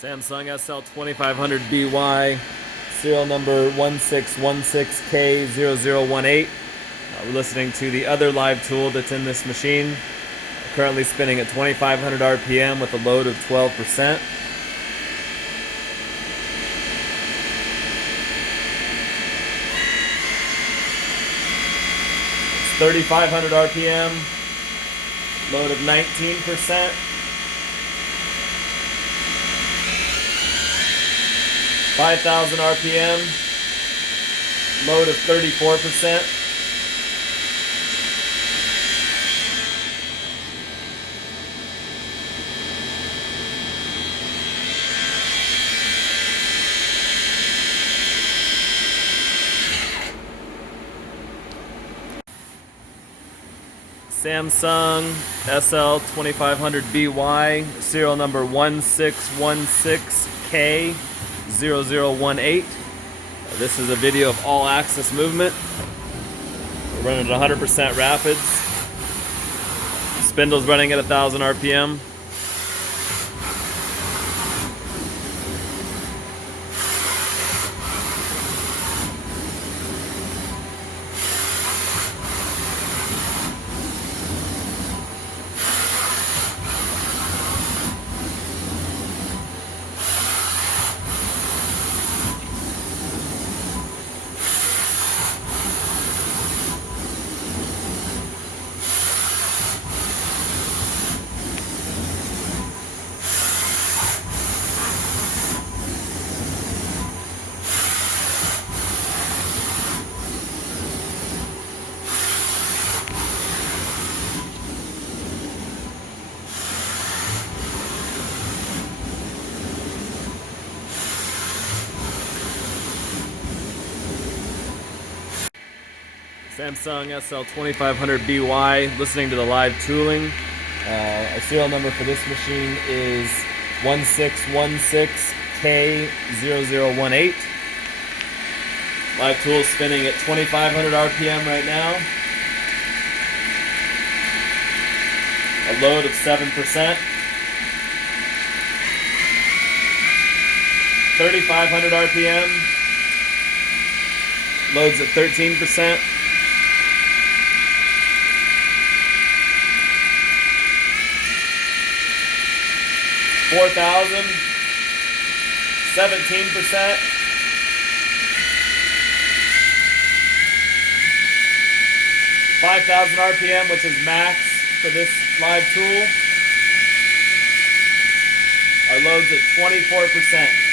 Samsung SL2500BY, serial number 1616K0018. We're listening to the other live tool that's in this machine. Currently spinning at 2500 RPM with a load of 12%. It's 3500 RPM, load of 19%. 5,000 RPM, load of 34%. Samsung SL2500BY, serial number 1616K0018. This is a video of all axis movement. We're running at 100% rapids. Spindle's running at 1,000 RPM. Samsung SL2500BY, listening to the live tooling. Our serial number for this machine is 1616K0018. Live tool spinning at 2500 RPM right now. A load of 7%. 3500 RPM. Loads at 13%. 4,000, 17%, 5,000 RPM, which is max for this live tool. Our load's at 24%.